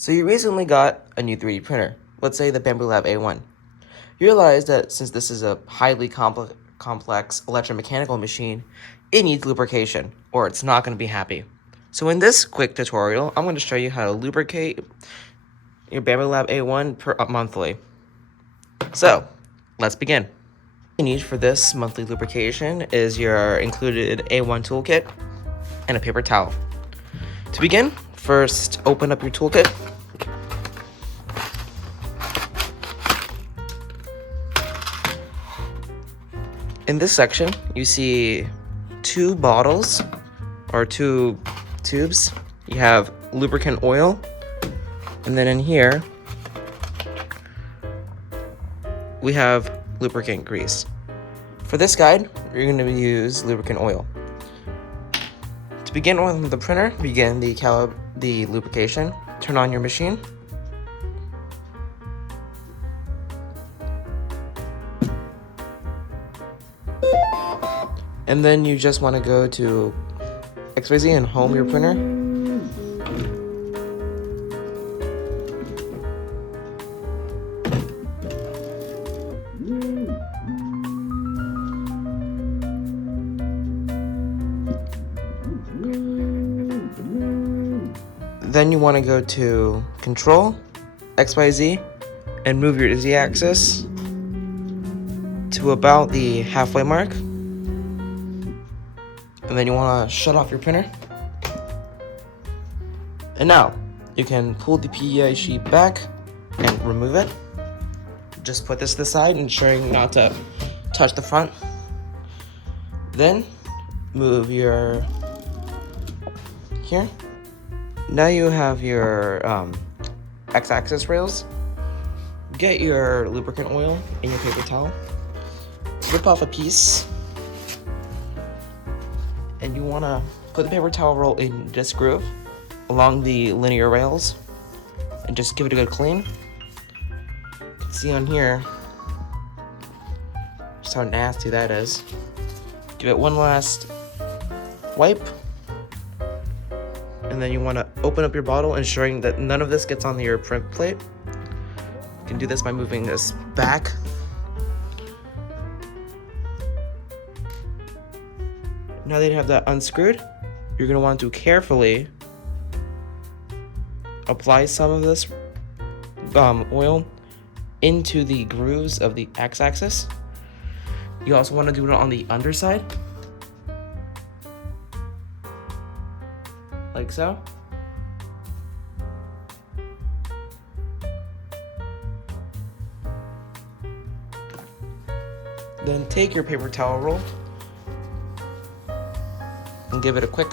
So you recently got a new 3D printer, let's say the Bambu Lab A1. You realize that since this is a highly complex electromechanical machine, it needs lubrication, or it's not going to be happy. So in this quick tutorial, I'm going to show you how to lubricate your Bambu Lab A1 monthly. So, let's begin. What you need for this monthly lubrication is your included A1 toolkit and a paper towel. To begin, first open up your toolkit. In this section, you see two bottles or two tubes. You have lubricant oil, and then in here we have lubricant grease. For this guide, you're going to use lubricant oil. To begin with the printer, begin the lubrication. Turn on your machine. And then you just want to go to XYZ and home your printer. Then you want to go to Control, XYZ, and move your Z-axis to about the halfway mark. And then you want to shut off your printer. And now, you can pull the PEI sheet back and remove it. Just put this to the side, ensuring not to touch the front. Then, move your here. Now you have your X-axis rails. Get your lubricant oil in your paper towel. Rip off a piece. And you want to put the paper towel roll in this groove along the linear rails and just give it a good clean. You can see on here just how nasty that is. Give it one last wipe, and then you want to open up your bottle, ensuring that none of this gets on your print plate. You can do this by moving this back. Now that you have that unscrewed, you're going to want to carefully apply some of this oil into the grooves of the X-axis. You also want to do it on the underside, like so. Then take your paper towel roll and give it a quick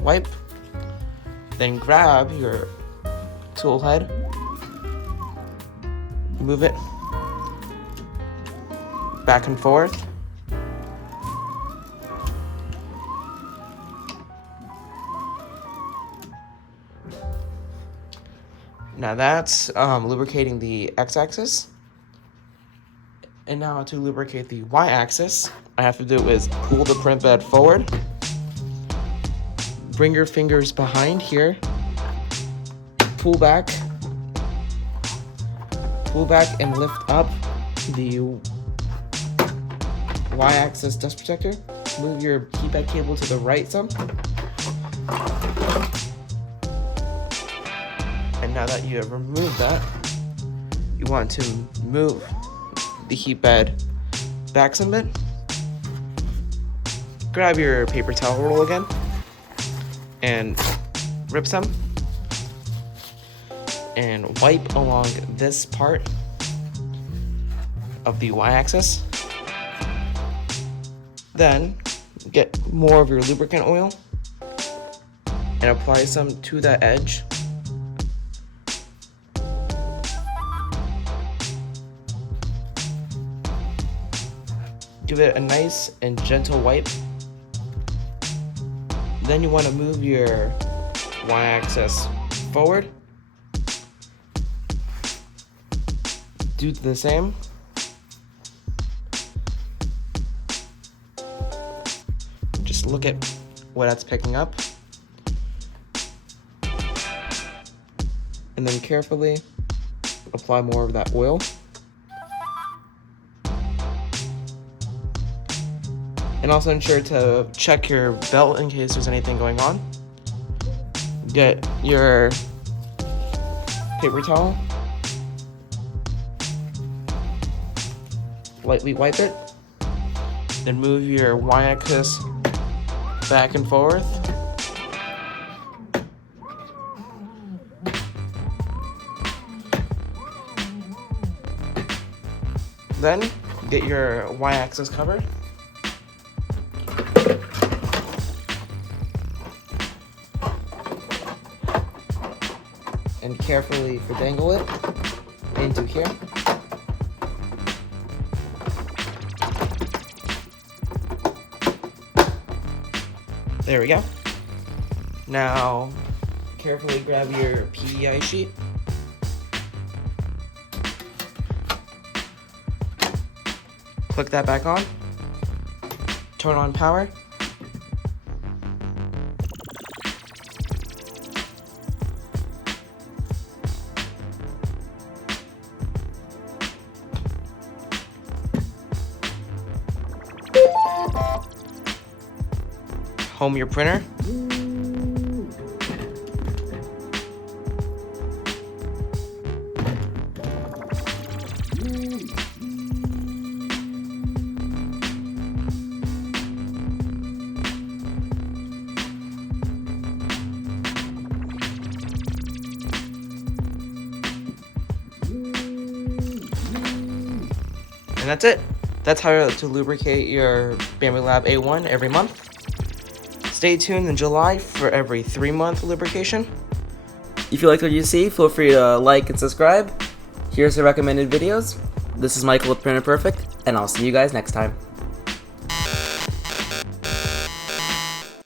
wipe. Then grab your tool head, move it back and forth. Now that's lubricating the X-axis. And now to lubricate the Y-axis, all I have to do is pull the print bed forward, bring your fingers behind here, pull back and lift up the Y-axis dust protector. Move your heat bed cable to the right some. And now that you have removed that, you want to move the heat bed back some bit. Grab your paper towel roll again and rip some and wipe along this part of the Y-axis. Then get more of your lubricant oil and apply some to that edge. Give it a nice and gentle wipe. Then you want to move your Y-axis forward. Do the same. Just look at what that's picking up. and then carefully apply more of that oil. And also ensure to check your belt in case there's anything going on. Get your paper towel, lightly wipe it, then move your y-axis back and forth. Then get your y-axis covered. And carefully finagle it into here. There we go. Now, carefully grab your PEI sheet. Click that back on. Turn on power. Home your printer. And that's it. That's how to lubricate your Bambu Lab A1 every month. Stay tuned in July for every 3-month lubrication. If you like what you see, feel free to like and subscribe. Here's the recommended videos. This is Michael with Printer Perfect, and I'll see you guys next time.